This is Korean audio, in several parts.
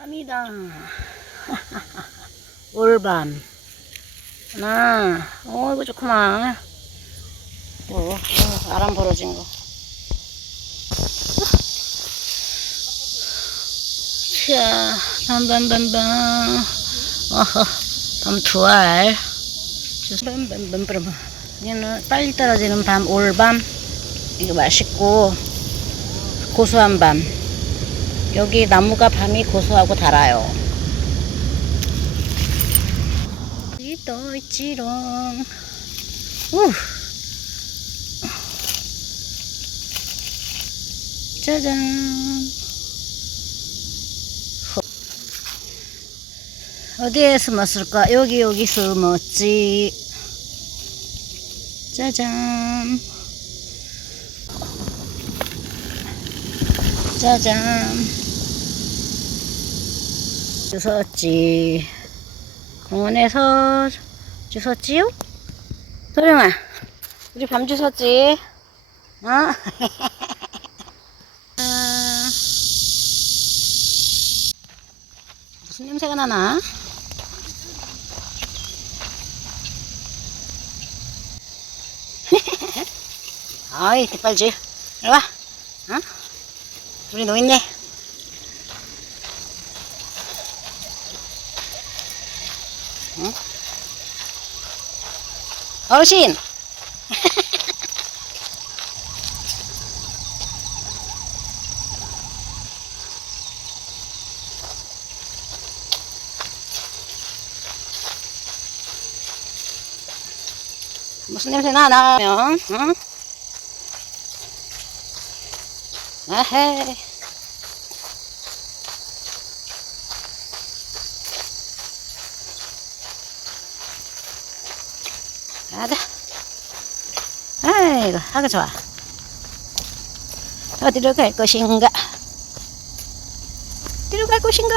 밤이다. 올밤. 하나, 어, 이거 좋구만. 어, 어, 아람 벌어진 거. 자, 밤밤밤밤. 어허, 밤 두 알. 밤밤밤밤밤. 얘는 빨리 떨어지는 밤, 올밤. 이거 맛있고, 고소한 밤. 여기 나무가 밤이 고소하고 달아요. 또 있지롱. 우. 짜잔. 어디에 숨었을까? 여기 여기 숨었지. 짜잔. 짜잔. 주웠지. 공원에서 주웠지요? 도령아, 우리 밤 주웠지? 어? 아, 무슨 냄새가 나나? 아이, 대빨지. 이리 와. 어? 우리 노인네. 응? 어르신! 무슨 냄새 나, 나면, 응? 아헤. 가자. 아이고, 하기 좋아. 어디로 갈 것인가? 어디로 갈 것인가?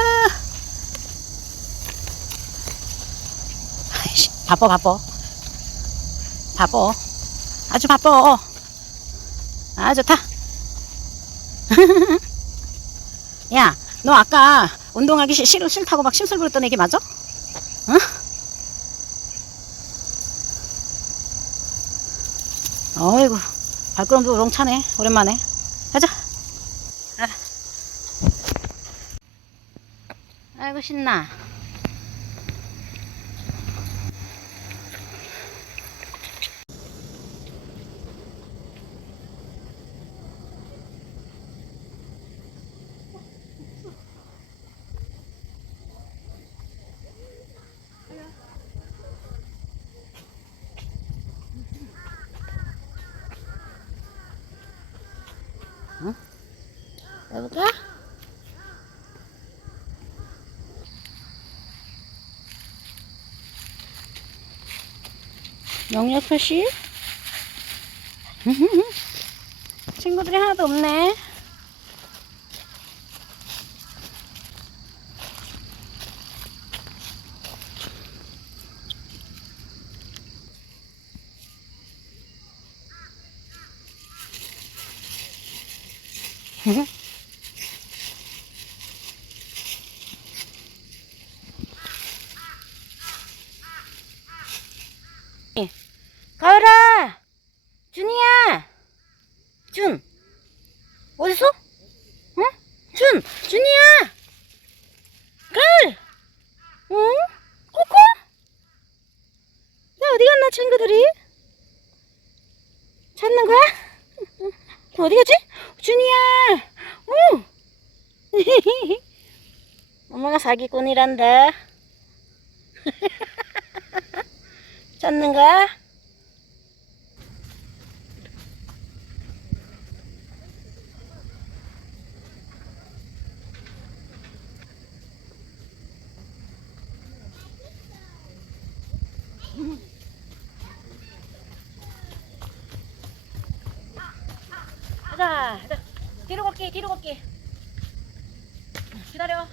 아이씨, 바빠, 바빠. 바빠. 아주 바빠. 아, 좋다. 야, 너 아까 운동하기 싫, 싫, 싫다고 막 심술 부렸던 애기 맞아? 응? 어이구, 발걸음도 우렁차네. 오랜만에. 가자. 아. 아이고, 신나. 해볼까? 영역 표시? 친구들이 하나도 없네. 가을아! 준이야! 준! 어딨어? 어? 준! 준이야! 가을! 응? 코코? 나 어디 갔나, 친구들이? 찾는 거야? 응. 어디 갔지? 준이야! 오! 엄마가 사기꾼이란다. 찾는 거야? 가자, 가자. 뒤로 걷기, 뒤로 걷기. 기다려.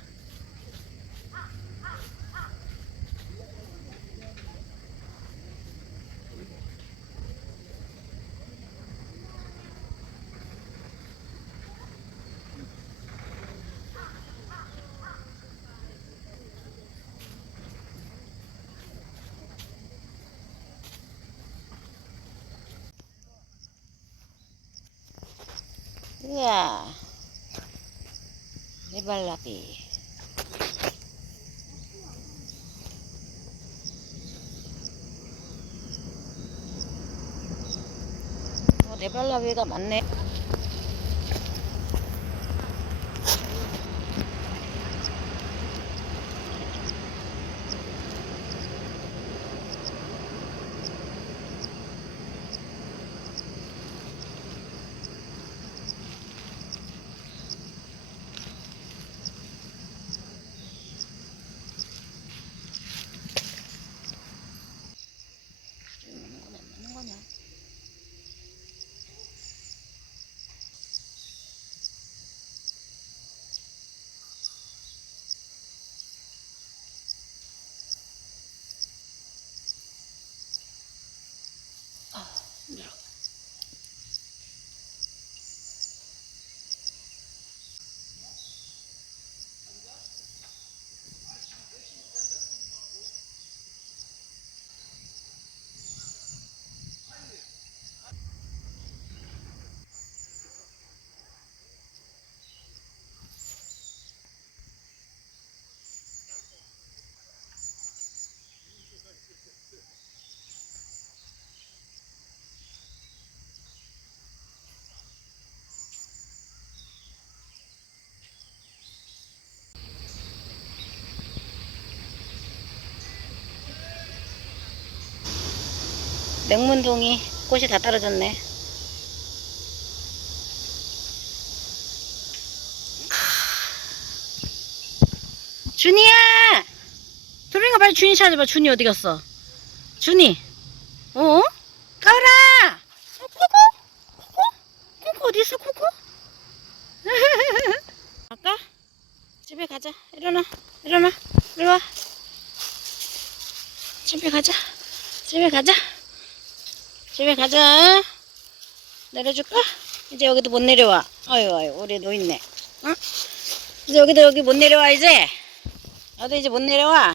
네발라비. 어, 네발라비가 많네. 맹문동이 꽃이 다 떨어졌네. 준이야! 도령이가 빨리 준이 찾아봐. 준이 어디 갔어? 준이. 어? 가을아! 어, 코코? 코코? 코코 어디 있어, 코코? 아까? 집에 가자. 일어나. 일어나. 일로 와. 집에 가자. 집에 가자. 집에 가자. 내려줄까? 이제 여기도 못 내려와. 아유, 아유, 우리 노있네. 응? 이제 여기도 여기 못 내려와, 이제. 나도 이제 못 내려와.